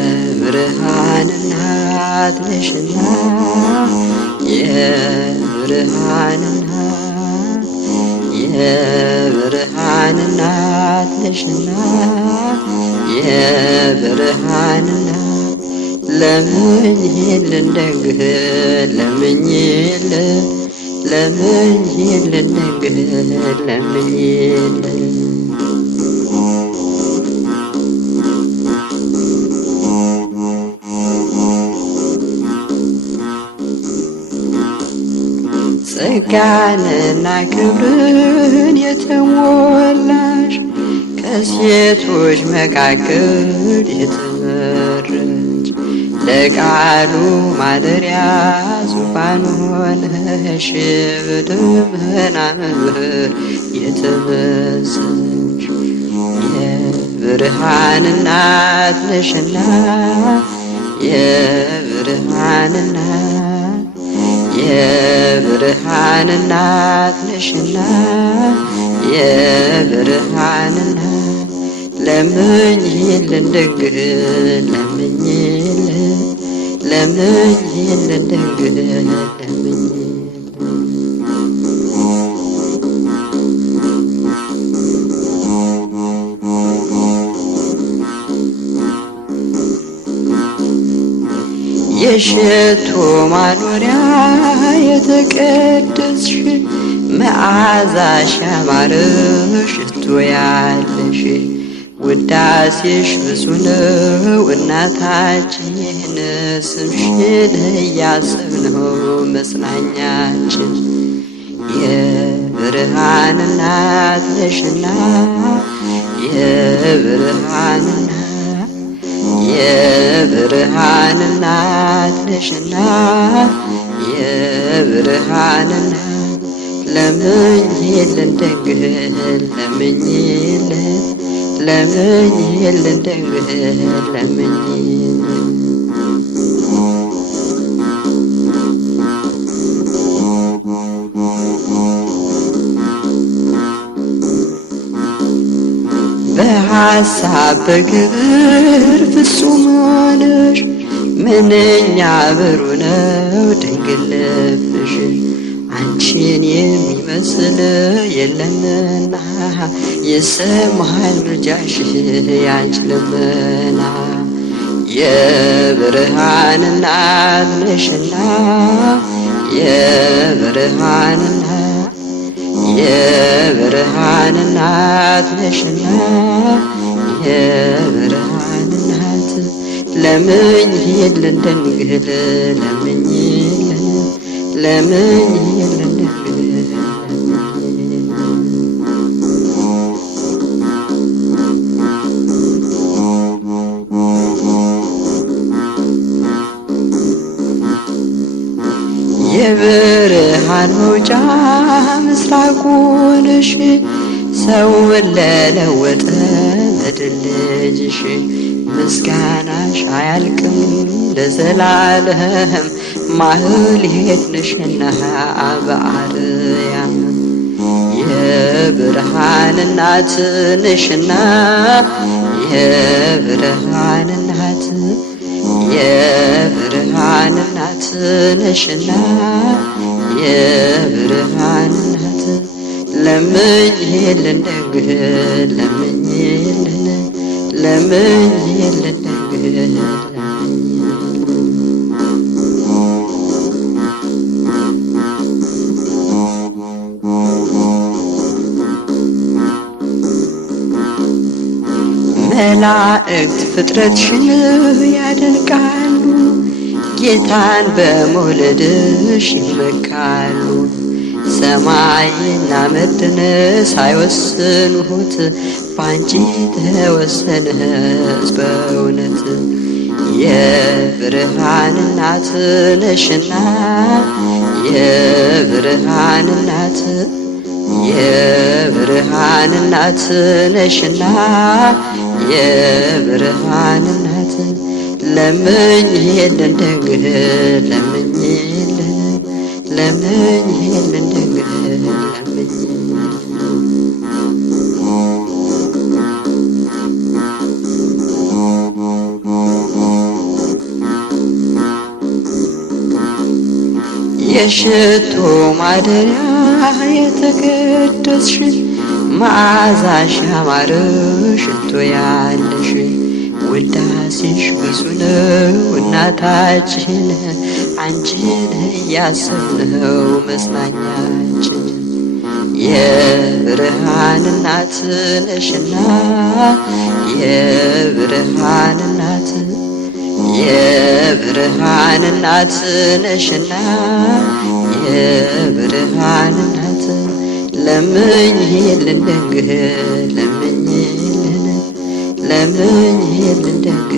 የብርሃን እናት ነሽና የብርሃን እናት የብርሃን እናት ነሽና የብርሃን እናት ለምኝልን ደግህ ለምኝልን ለምኝልን ደግህ ለምኝልን ጸጋንና ክብርን የተሞላሽ ከሴቶች መካከል የተመረጥሽ ለቃሉ ማደሪያ ዙፋን ሆነሽ በደመና መብረር የተመሰልሽ የብርሃን እናት ነሽና የብርሃን እናት የብርሃን እናት ነሽና የብርሃን እናት ለምኝልን ደግህ ለምኝልን ለምኝልን ደግህ ለምኝልን የሽቱ ማኖሪያ የተቀደስሽ መዓዛሽ ያማረሽ ሽቶ ያለሽ ውዳሴሽ ብዙ ነው እናታችን ስምሽን እያሰብነው መጽናኛችን የብርሃን እናት ነሽና የብርሃን እናት የብርሃን እናት ነሽና የብርሃን እናት ለምኝልን ደግህ ለምኝልን ለምኝልን ደግህ ለምኝልን በሐሳብ በግብር ፍጹም ሆነሽ ምንኛ ብሩህ ነው ድንግል ልብሽ አንቺን የሚመስል የለምና ይሰማል ምልጃሽ ያንቺ ልመና የብርሃን እናት ነሽና የብርሃን እናት የብርሃን እናት ነሽና የብርሃን እናት ለምኝልን ድንግል ለምኝልን ለምኝልን ድንግል የብርሃን መውጫ ምስራቁ ነሽ ሰውን ለለወጠ በድል ልጅሽ ምስጋናሽ አያልቅም ለዘላለም ማህሌት ነሽና በአርያም የብርሃን እናት ነሽና የብርሃን እናት የብርሃን እናት ነሽና የብርሃን እናት ለምኝልን ደግህ ለምኝልን ለምኝልን ደግህ መላእክት ፍጥረትሽን ያደንቃሉ ጌታን በመውለድሽ ይመካሉ ሰማይና ምድርን ሳይወስኑት ባንቺ ተወሰነስ በእውነት የብርሃን እናት ነሽና የብርሃን እናት የብርሃን እናት ነሽና የብርሃን እናት ለምኝልን ደግህ ለምኝልን ለምኝልን ደግህ ለምኝልን የሽቱ ማደሪያ የተቀደስሽ መዓዛሽ ያማረ ሽቶ ያለሽ ውዳሴሽ ብዙ ነው እናታችን አንቺን እያሰብነው መጽናኛችን የብርሃን እናት ነሽና የብርሃን እናት የብርሃን እናት ነሽና የብርሃን እናት ለምኝልን ደግህ ለምኝልን ለምኝልን ደግህ